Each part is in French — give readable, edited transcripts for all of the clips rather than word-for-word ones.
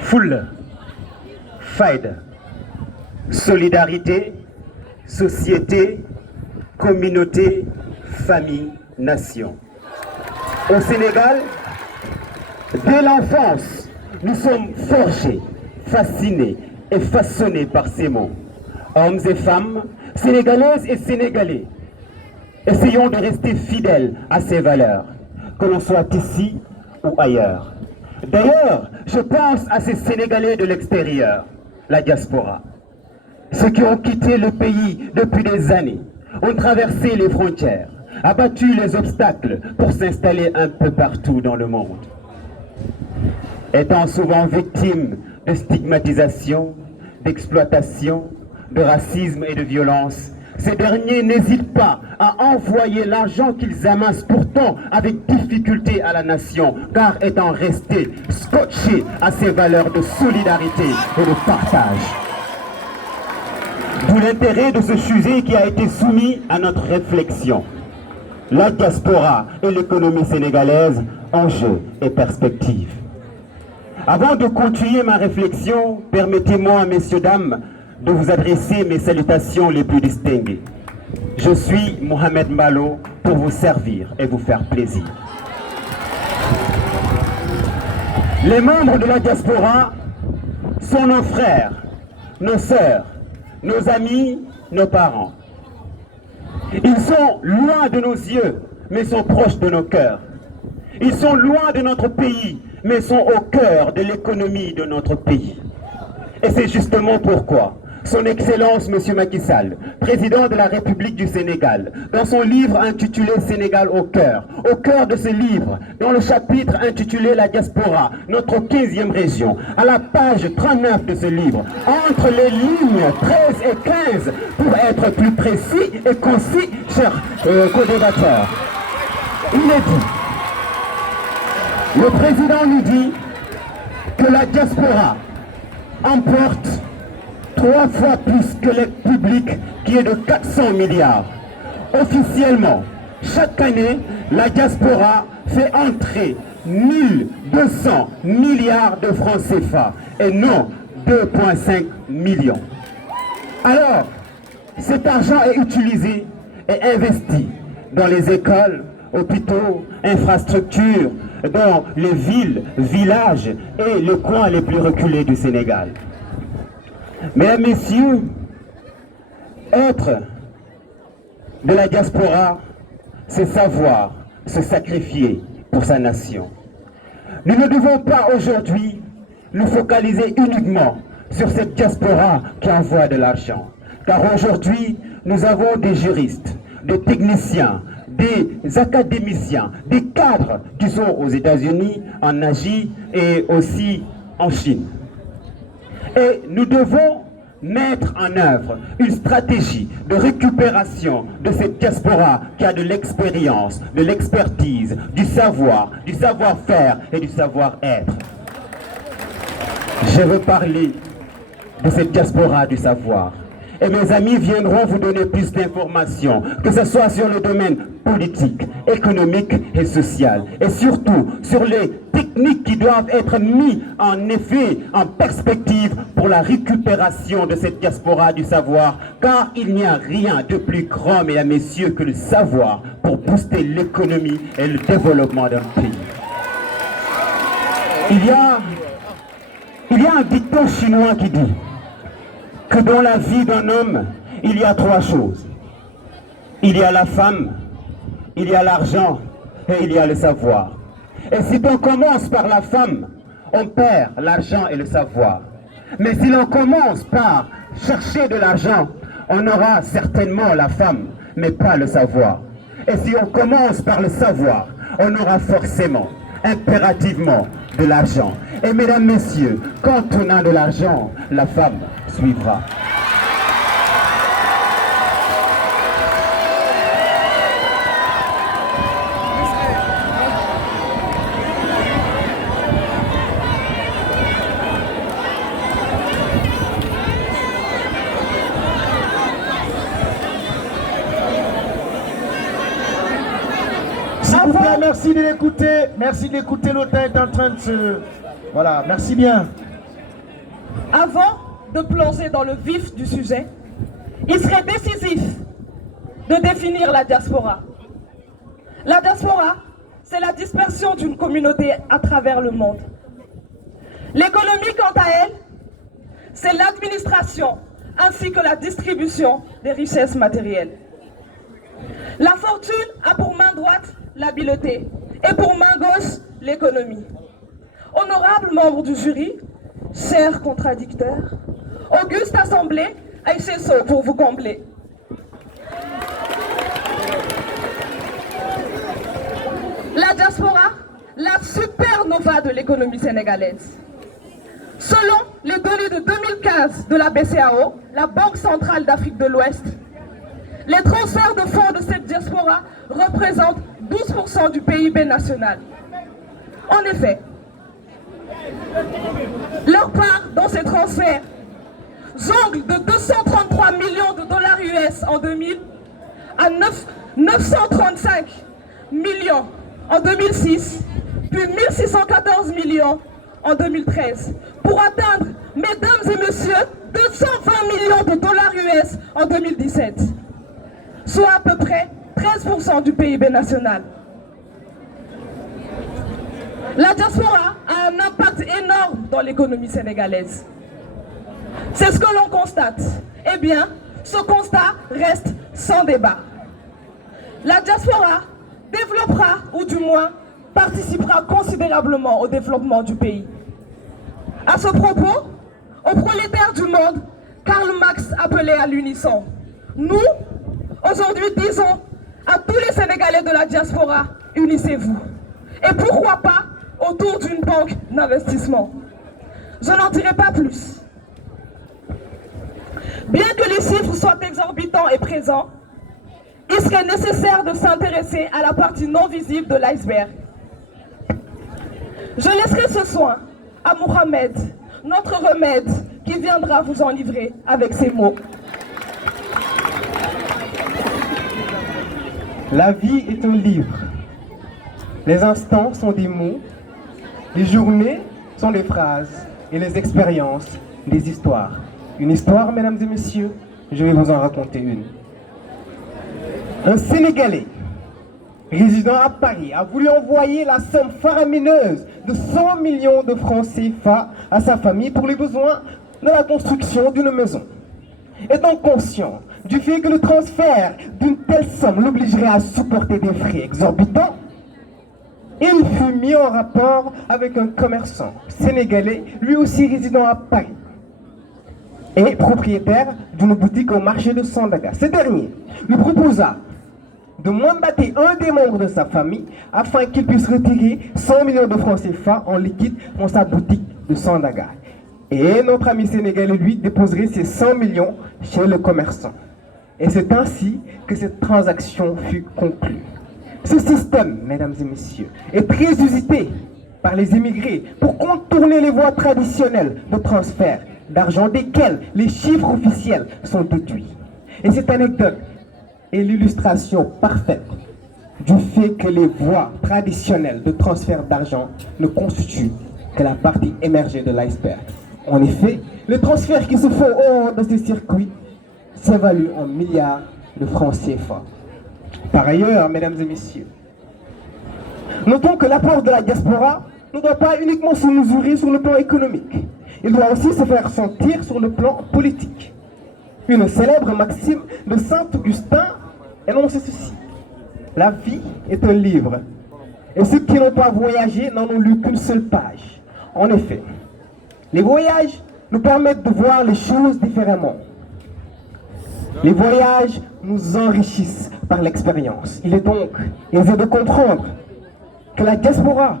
Foule, faïda, solidarité, société, communauté, famille, nation. Au Sénégal, dès l'enfance, nous sommes forgés, fascinés et façonnés par ces mots. Hommes et femmes, sénégalaises et sénégalais, essayons de rester fidèles à ces valeurs, que l'on soit ici ou ailleurs. D'ailleurs, je pense à ces Sénégalais de l'extérieur, la diaspora. Ceux qui ont quitté le pays depuis des années, ont traversé les frontières, abattu les obstacles pour s'installer un peu partout dans le monde. Étant souvent victimes de stigmatisation, d'exploitation, de racisme et de violence, ces derniers n'hésitent pas à envoyer l'argent qu'ils amassent pourtant avec difficulté à la nation, car étant restés scotchés à ces valeurs de solidarité et de partage. D'où l'intérêt de ce sujet qui a été soumis à notre réflexion. La diaspora et l'économie sénégalaise, enjeux et perspectives. Avant de continuer ma réflexion, permettez-moi, messieurs, dames, de vous adresser mes salutations les plus distinguées. Je suis Mohamed Mbalo pour vous servir et vous faire plaisir. Les membres de la diaspora sont nos frères, nos sœurs, nos amis, nos parents. Ils sont loin de nos yeux, mais sont proches de nos cœurs. Ils sont loin de notre pays, mais sont au cœur de l'économie de notre pays. Et c'est justement pourquoi Son Excellence M. Macky Sall, président de la République du Sénégal, dans son livre intitulé Sénégal au cœur de ce livre, dans le chapitre intitulé La diaspora, notre 15e région, à la page 39 de ce livre, entre les lignes 13 et 15, pour être plus précis et concis, chers co-débatteurs, il est dit, le président nous dit que la diaspora emporte 3 fois plus que l'aide publique qui est de 400 milliards. Officiellement, chaque année, la diaspora fait entrer 1200 milliards de francs CFA et non 2,5 millions. Alors, cet argent est utilisé et investi dans les écoles, hôpitaux, infrastructures, dans les villes, villages et les coins les plus reculés du Sénégal. Mesdames, Messieurs, être de la diaspora, c'est savoir se sacrifier pour sa nation. Nous ne devons pas aujourd'hui nous focaliser uniquement sur cette diaspora qui envoie de l'argent. Car aujourd'hui, nous avons des juristes, des techniciens, des académiciens, des cadres qui sont aux États-Unis, en Asie et aussi en Chine. Et nous devons mettre en œuvre une stratégie de récupération de cette diaspora qui a de l'expérience, de l'expertise, du savoir-faire et du savoir-être. Je veux parler de cette diaspora du savoir. Et mes amis viendront vous donner plus d'informations, que ce soit sur le domaine politique, économique et social. Et surtout sur les techniques qui doivent être mises en effet, en perspective pour la récupération de cette diaspora du savoir. Car il n'y a rien de plus grand, mesdames, messieurs, que le savoir pour booster l'économie et le développement d'un pays. Il y a un dicton chinois qui dit que dans la vie d'un homme, il y a 3 choses. Il y a la femme, il y a l'argent et il y a le savoir. Et si on commence par la femme, on perd l'argent et le savoir. Mais si l'on commence par chercher de l'argent, on aura certainement la femme, mais pas le savoir. Et si on commence par le savoir, on aura forcément, impérativement, de l'argent. Et mesdames, messieurs, quand on a de l'argent, la femme suivra. S'il vous plaît, merci de l'écouter. Merci d'écouter, l'auteur est en train de se... Voilà, merci bien. Avant de plonger dans le vif du sujet, il serait décisif de définir la diaspora. La diaspora, c'est la dispersion d'une communauté à travers le monde. L'économie, quant à elle, c'est l'administration ainsi que la distribution des richesses matérielles. La fortune a pour main droite l'habileté et pour main gauche l'économie. Honorables membres du jury, chers contradicteurs, auguste assemblée, Aïchesso pour vous combler. La diaspora, la supernova de l'économie sénégalaise. Selon les données de 2015 de la BCEAO, la Banque centrale d'Afrique de l'Ouest, les transferts de fonds de cette diaspora représentent 12% du PIB national. En effet, leur part dans ces transferts jongle de 233 millions de dollars US en 2000 à 935 millions en 2006, puis 1614 millions en 2013, pour atteindre, mesdames et messieurs, 220 millions de dollars US en 2017, soit à peu près 13% du PIB national. La diaspora a un impact énorme dans l'économie sénégalaise. C'est ce que l'on constate. Eh bien, ce constat reste sans débat. La diaspora développera, ou du moins participera considérablement au développement du pays. À ce propos, aux prolétaires du monde, Karl Marx appelait à l'unisson. Nous, aujourd'hui, disons à tous les Sénégalais de la diaspora, unissez-vous. Et pourquoi pas autour d'une banque d'investissement. Je n'en dirai pas plus. Bien que les chiffres soient exorbitants et présents, il serait nécessaire de s'intéresser à la partie non visible de l'iceberg. Je laisserai ce soin à Mohamed, notre remède, qui viendra vous enivrer avec ces mots. La vie est un livre. Les instants sont des mots, les journées sont des phrases et les expériences des histoires. Une histoire, mesdames et messieurs, je vais vous en raconter une. Un Sénégalais résidant à Paris a voulu envoyer la somme faramineuse de 100 millions de francs CFA à sa famille pour les besoins de la construction d'une maison. Étant conscient du fait que le transfert d'une telle somme l'obligerait à supporter des frais exorbitants, il fut mis en rapport avec un commerçant sénégalais, lui aussi résidant à Paris, et propriétaire d'une boutique au marché de Sandaga. Ce dernier lui proposa de mandater un des membres de sa famille afin qu'il puisse retirer 100 millions de francs CFA en liquide dans sa boutique de Sandaga. Et notre ami sénégalais, lui, déposerait ces 100 millions chez le commerçant. Et c'est ainsi que cette transaction fut conclue. Ce système, mesdames et messieurs, est très usité par les immigrés pour contourner les voies traditionnelles de transfert d'argent desquelles les chiffres officiels sont déduits. Et cette anecdote est l'illustration parfaite du fait que les voies traditionnelles de transfert d'argent ne constituent que la partie émergée de l'iceberg. En effet, les transferts qui se font hors de ces circuits s'évaluent en milliards de francs CFA. Par ailleurs, mesdames et messieurs, notons que l'apport de la diaspora ne doit pas uniquement se mesurer sur le plan économique. Il doit aussi se faire sentir sur le plan politique. Une célèbre maxime de Saint-Augustin énonce ceci: la vie est un livre, et ceux qui n'ont pas voyagé n'en ont lu qu'une seule page. En effet, les voyages nous permettent de voir les choses différemment. Les voyages nous enrichissent par l'expérience. Il est donc aisé de comprendre que la diaspora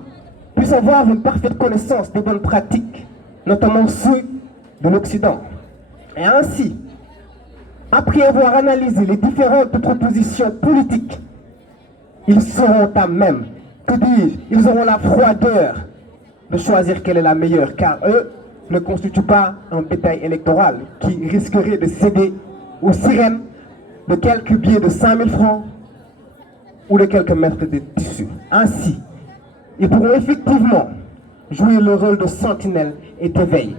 puisse avoir une parfaite connaissance des bonnes pratiques, notamment ceux de l'Occident. Et ainsi, après avoir analysé les différentes propositions politiques, ils seront à même, que dis-je, ils auront la froideur de choisir quelle est la meilleure, car eux ne constituent pas un bétail électoral qui risquerait de céder aux sirènes de quelques billets de 5 000 francs ou de quelques mètres de tissu. Ainsi, ils pourront effectivement jouer le rôle de sentinelle et d'éveil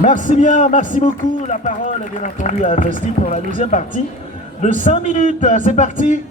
Merci bien, merci beaucoup. La parole est bien entendu à Festi pour la deuxième partie de 5 minutes. C'est parti.